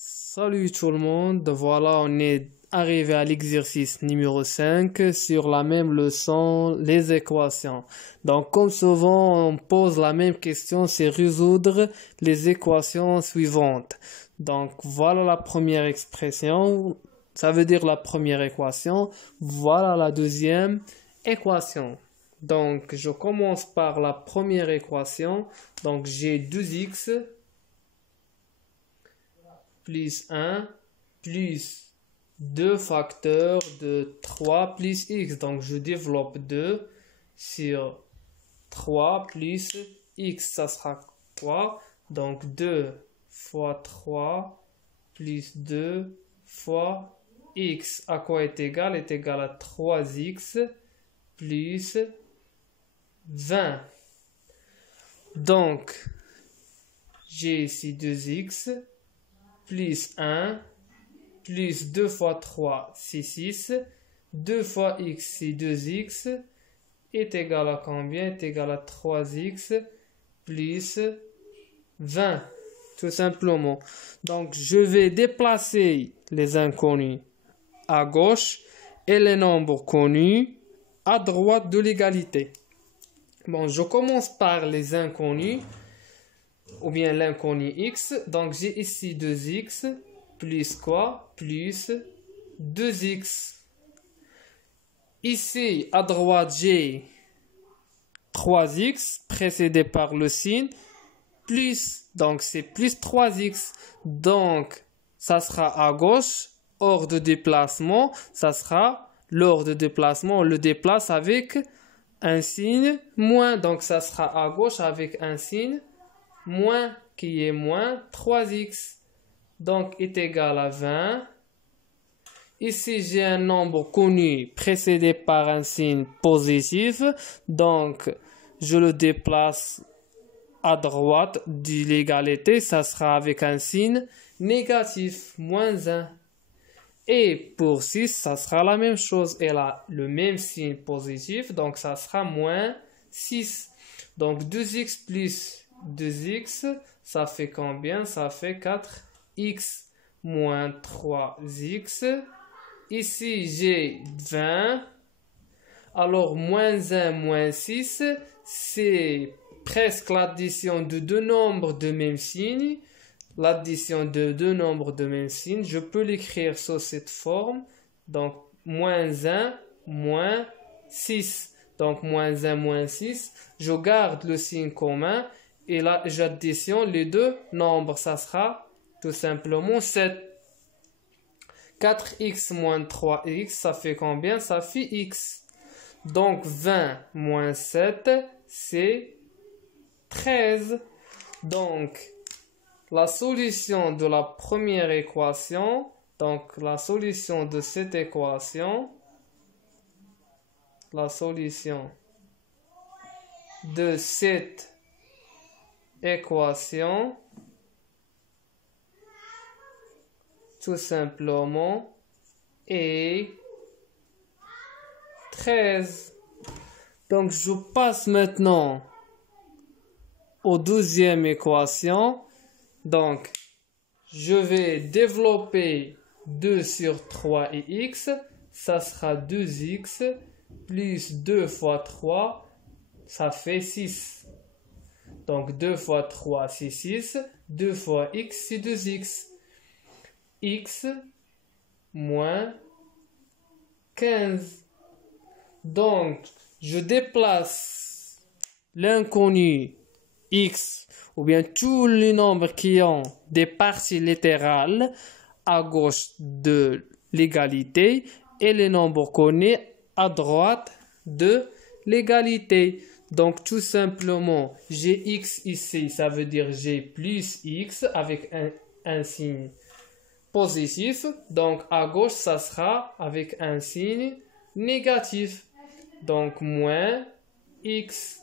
Salut tout le monde, voilà on est arrivé à l'exercice numéro 5 sur la même leçon, les équations. Donc comme souvent on pose la même question, c'est résoudre les équations suivantes. Donc voilà la première expression, ça veut dire la première équation, voilà la deuxième équation. Donc je commence par la première équation, donc j'ai 2x plus 1 plus 2 facteurs de 3 plus x. Donc je développe 2 sur 3 plus x. Ça sera quoi? Donc 2 fois 3 plus 2 fois x. À quoi est égal? Est égal à 3x plus 20. Donc j'ai ici 2x plus 1, plus 2 fois 3, c'est 6. 2 fois x, c'est 2x. Est égal à combien? Est égal à 3x plus 20. Tout simplement. Donc, je vais déplacer les inconnus à gauche et les nombres connus à droite de l'égalité. Bon, je commence par les inconnus, ou bien l'inconnu x. Donc j'ai ici 2x plus quoi? Plus 2x. Ici à droite j'ai 3x précédé par le signe plus. Donc c'est plus 3x. Donc ça sera à gauche, hors de déplacement. Ça sera l'ordre de déplacement. On le déplace avec un signe moins. Donc ça sera à gauche avec un signe moins qui est moins 3x. Donc est égal à 20. Ici j'ai un nombre connu précédé par un signe positif. Donc je le déplace à droite de l'égalité. Ça sera avec un signe négatif, moins 1. Et pour 6, ça sera la même chose. Elle a le même signe positif. Donc ça sera moins 6. Donc 2x plus 2x, ça fait combien? Ça fait 4x moins 3x. Ici, j'ai 20. Alors, moins 1, moins 6, c'est presque l'addition de deux nombres de même signe. L'addition de deux nombres de même signe, je peux l'écrire sous cette forme. Donc, moins 1, moins 6. Donc, moins 1, moins 6. Je garde le signe commun. Et là, j'additionne les deux nombres. Ça sera tout simplement 7. 4x moins 3x, ça fait combien? Ça fait x. Donc 20 moins 7, c'est 13. Donc la solution de la première équation, donc la solution de cette équation, la solution de cette équation, tout simplement, est 13. Donc, je passe maintenant aux deuxième équation. Donc, je vais développer 2 sur 3 et x. Ça sera 2x plus 2 fois 3, ça fait 6. Donc 2 fois 3 c'est 6. 2 fois x c'est 2x. X moins 15. Donc je déplace l'inconnu x ou bien tous les nombres qui ont des parties latérales à gauche de l'égalité et les nombres connus à droite de l'égalité. Donc tout simplement, j'ai x ici, ça veut dire j'ai plus x avec un signe positif. Donc à gauche, ça sera avec un signe négatif. Donc moins x.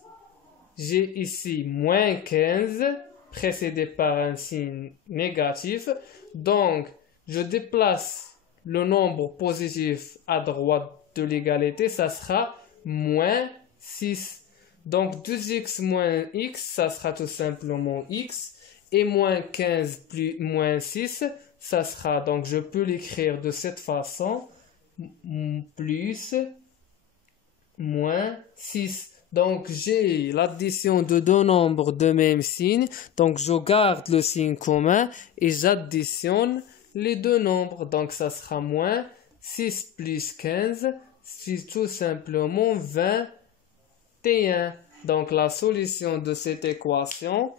J'ai ici moins 15 précédé par un signe négatif. Donc je déplace le nombre positif à droite de l'égalité, ça sera moins 6. Donc 2x moins x, ça sera tout simplement x. Et moins 15 plus moins 6, ça sera, donc je peux l'écrire de cette façon, plus, moins 6. Donc j'ai l'addition de deux nombres de même signe, donc je garde le signe commun et j'additionne les deux nombres, donc ça sera moins 6 plus 15, c'est tout simplement 21. Donc la solution de cette équation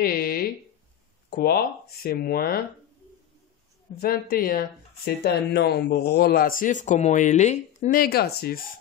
est quoi? C'est moins 21. C'est un nombre relatif, comment il est négatif.